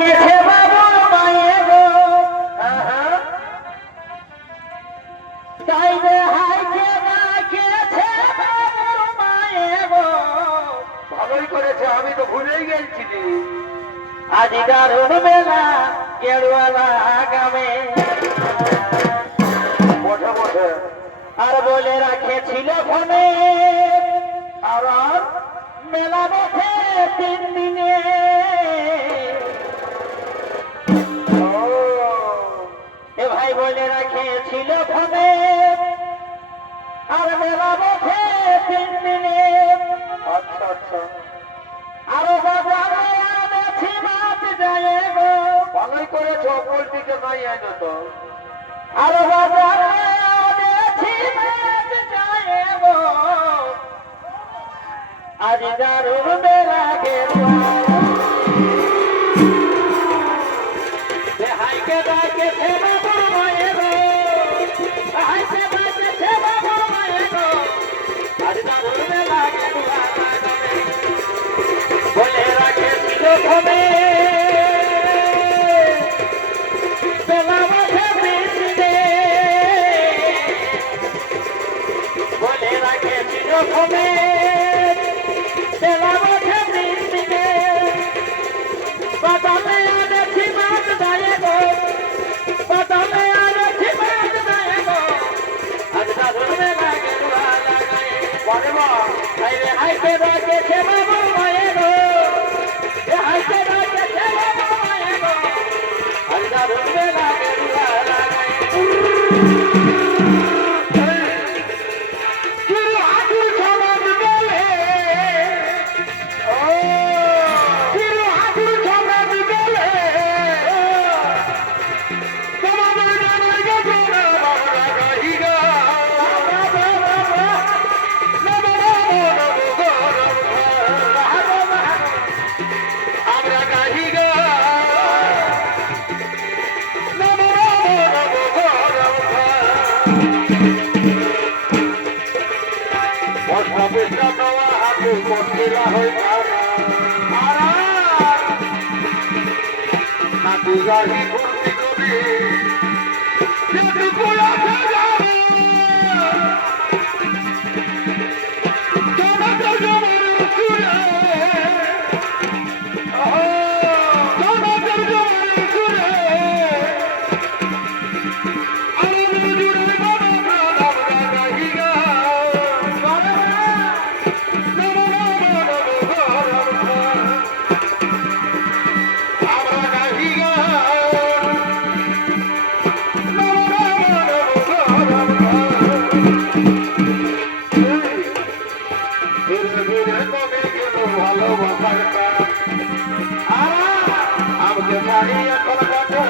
রাখেছে বাবু মায়ে গো গাইবে হাইকে রাখেছে বাবু মায়ে গো ভালোই করেছে, আমি তো ভুলেই গেছিলি। আজ দারুণ বেলা গেরুয়ালা গামে বসে বসে আর বলে রাখেছিল ফোনে আর মেলা বসে 3 দিনে এ ভাই বলে রাখেছিল ফোনে আর মেলা বসে 3 দিনে আচ্ছা আচ্ছা, আরো বাজারে আনেছি মাছ যায় গো ভালোই করেছো, পোলট্রিকে নাই আনো তো। আরো বাজারে আনেছি মাছ যায় গো আজ দারুণ বেলা গেরুয়া হাইকে ডাকেছে বাবুর মায়ে গো হাইকে ডাকেছে বাবুর মায়ে গো আজ দারুণ বেলা গেরুয়া বলে রাখেছিল ঘুমে বেলা বসে 3 দিনে বলে রাখেছিল ঘুমে বেলা বসে 3 দিনে বাদামে আনেছি মাছ যায় গো বাদামে আনেছি মাছ যায় গো আজ দারুণ বেলা গেরুয়া লাগায় বারে মা, হাইরে হাইকে ডাকেছে বাবুর মায়ে গো হাইকে ডাকেছে বাবুর মায়ে গো আজ দারুণ বেলা গেরুয়া লাগায় গাড়ি ভর্তি করে যেটুকু আছে যাবে তোমাকে জমার সুরে তোমাকে জমার সুরে আমি জুড়ে বাবা প্রাণ রাহিগা আমাকে ছাড়িয়ে কলকাতা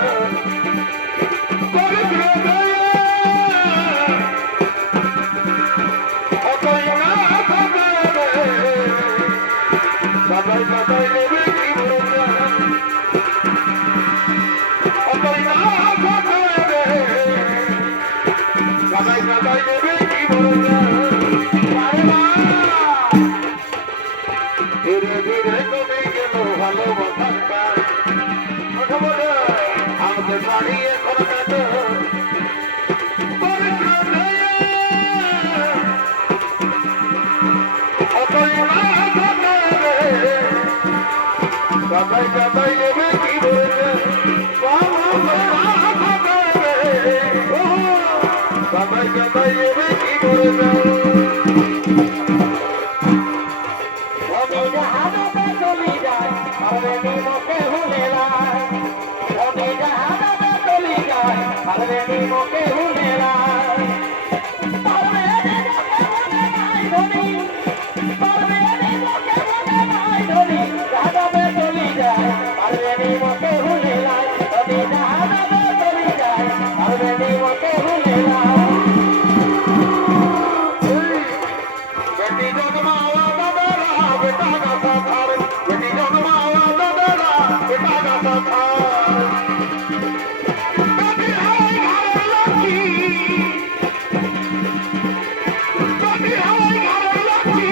সবাই সবাই নেবে কি বলবে সবাই সবাই নেবে কি বলবে ধীরে ধীরে কমে গেল ভালোবাসার কাজ আমাকে ছাড়িয়ে কলকাতা সবাই সবাই নেবে কি বলছে সবাই সবাই নেবে কি বলছে আমি জাহাজে চলি যাই আর নিমকে হুলে লাই আমি জাহাজে চলি যাই আর নিমকে হুলে লাই পারবে নিমকে হুলে নাই ধনি পারবে নিমকে হুলে নাই ধনি জাহাজে চলি যাই আর নিমকে হুলে লাই আমি জাহাজে চলি যাই আর নিমকে হুলে লাই বেটি জগমাওয়া দাদা বেটা গাছা থার বেটি জগমাওয়া দাদা বেটা গাছা থার বেটি হাওয়াই ঘরের লক্ষ্মী বেটি হাওয়াই ঘরের লক্ষ্মী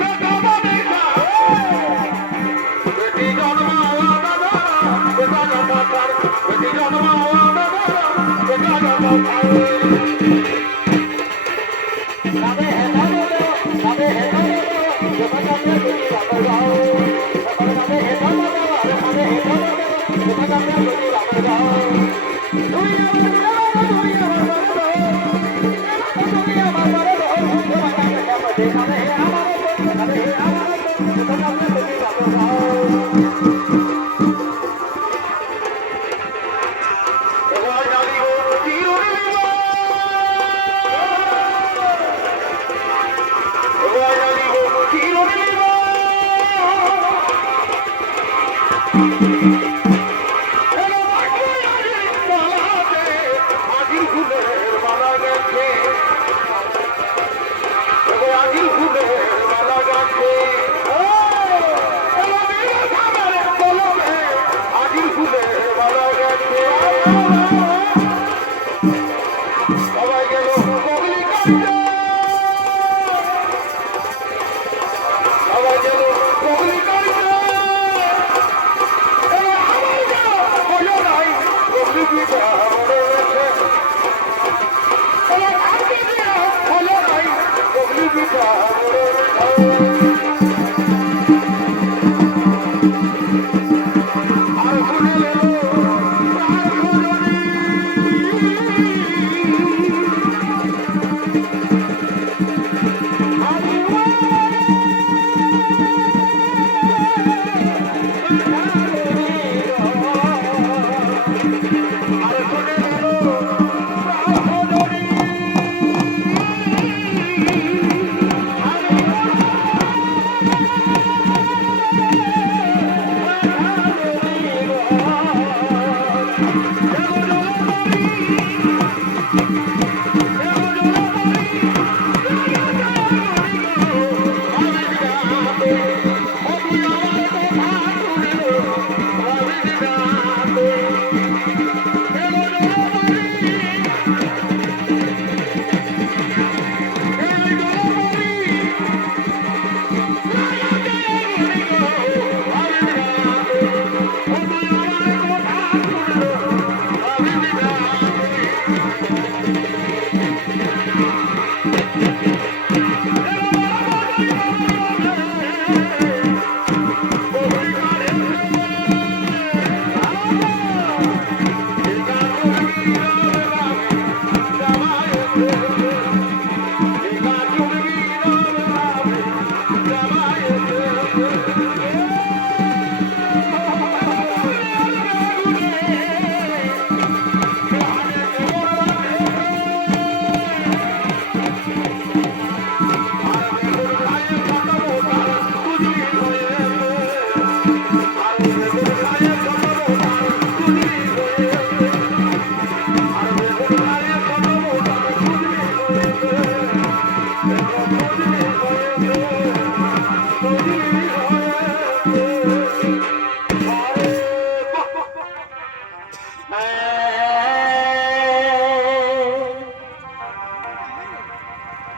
বেটা বানিকা বেটি জগমাওয়া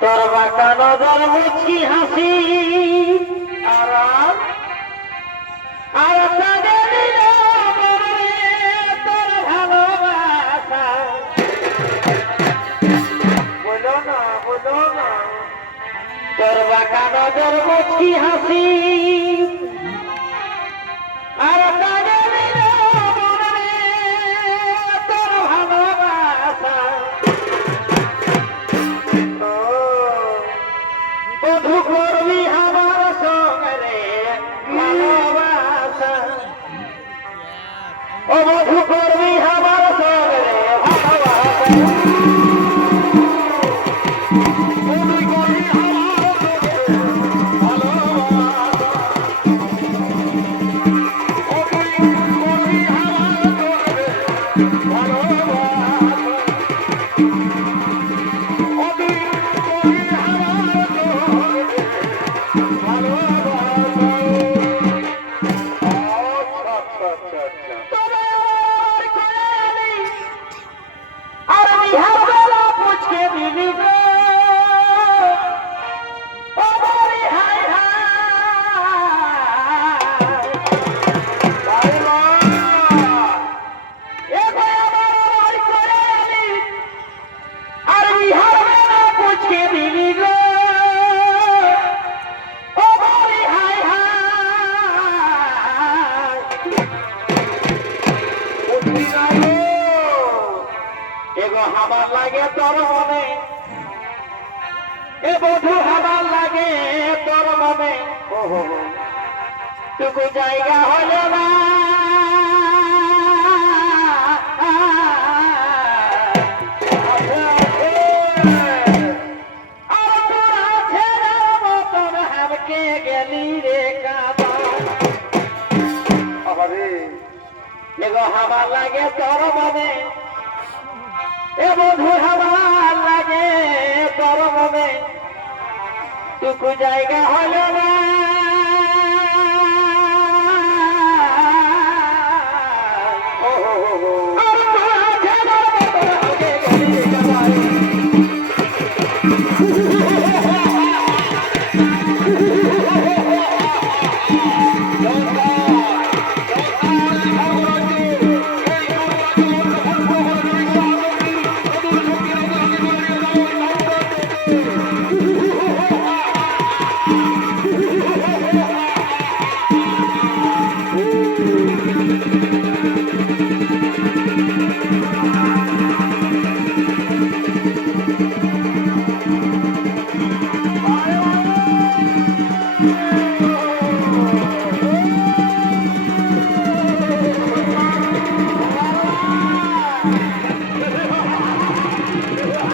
তোর বাঁকা নজর মুছি হাসি আরাম আর সাজে দিল মনে তোর ভালোবাসা বলো না তোর বাঁকা নজর মুছি হাসি আর সাজে দিল মনে তোর ভালোবাসা বধু করবি আমার সঙ্গে ভালোবাসা ও বধু করবি আমার সঙ্গে ভালোবাসা বধু করবি আমার সঙ্গে ভালোবাসা ও তুই করবি আমার সঙ্গে ভালোবাসা ও তুই করবি আমার এগো আমার লাগে তোর মনে এ বধু আমার লাগে তোর মনে টুকু জায়গা হলো না আর তোরা ছেড়ে মতন হামকে গেলি রে কাবা আরে এগো আমার লাগে তোর মনে এ বধু আমার লাগে তোর মনে টুকু জায়গা হলো না আর তোরা ছেড়ে মতন হামকে গেলি রে কাবা